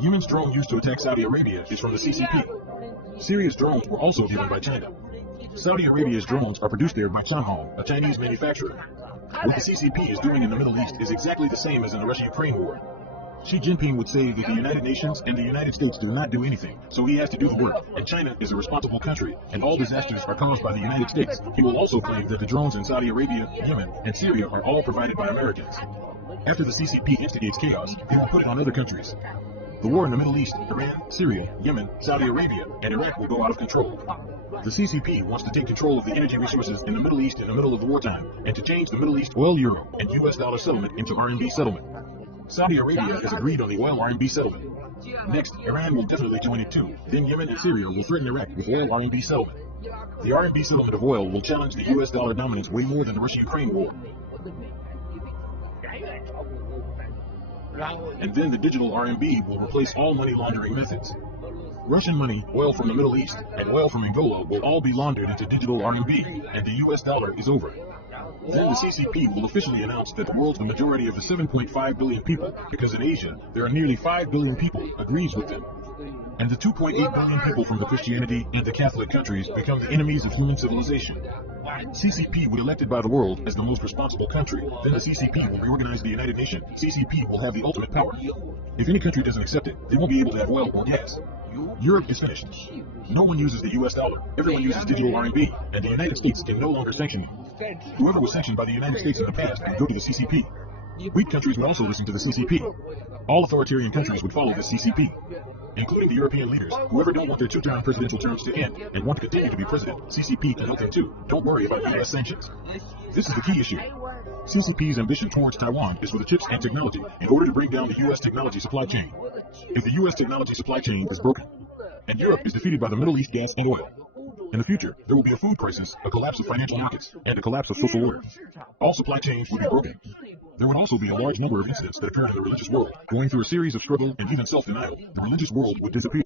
Yemen's drone used to attack Saudi Arabia is from the CCP. Syria's drones were also given by China. Saudi Arabia's drones are produced there by Changhong, a Chinese manufacturer. What the CCP is doing in the Middle East is exactly the same as in the Russia-Ukraine war. Xi Jinping would say that the United Nations and the United States do not do anything, so he has to do the work, and China is a responsible country, and all disasters are caused by the United States. He will also claim that the drones in Saudi Arabia, Yemen, and Syria are all provided by Americans. After the CCP instigates chaos, he will put it on other countries. The war in the Middle East, Iran, Syria, Yemen, Saudi Arabia, and Iraq will go out of control. The CCP wants to take control of the energy resources in the Middle East in the middle of the wartime, and to change the Middle East oil, Euro, and U.S. dollar settlement into RMB settlement. Saudi Arabia has agreed on the oil RMB settlement. Next, Iran will definitely join it too. Then Yemen and Syria will threaten Iraq with oil RMB settlement. The RMB settlement of oil will challenge the U.S. dollar dominance way more than the Russia-Ukraine war. And then the digital RMB will replace all money laundering methods. Russian money, oil from the Middle East, and oil from Angola will all be laundered into digital RMB, and the US dollar is over. Then the CCP will officially announce that the world's majority of the 7.5 billion people, because in Asia there are nearly 5 billion people, agrees with them. And the 2.8 billion people from the Christianity and the Catholic countries become the enemies of human civilization. CCP will be elected by the world as the most responsible country. Then the CCP will reorganize the United Nations. CCP will have the ultimate power. If any country doesn't accept it, they won't be able to have oil or gas. Europe is finished. No one uses the US dollar. Everyone uses digital RMB, and the United States can no longer sanction you. Whoever was sanctioned by the United States in the past could go to the CCP. Weak countries would also listen to the CCP. All authoritarian countries would follow the CCP, including the European leaders. Whoever don't want their two-term presidential terms to end and want to continue to be president, CCP can help them too. Don't worry about US sanctions. This is the key issue. CCP's ambition towards Taiwan is for the chips and technology in order to bring down the US technology supply chain. If the US technology supply chain is broken, and Europe is defeated by the Middle East gas and oil, in the future, there will be a food crisis, a collapse of financial markets, and a collapse of social order. All supply chains will be broken. There would also be a large number of incidents that occur in the religious world. Going through a series of struggle and even self-denial, the religious world would disappear.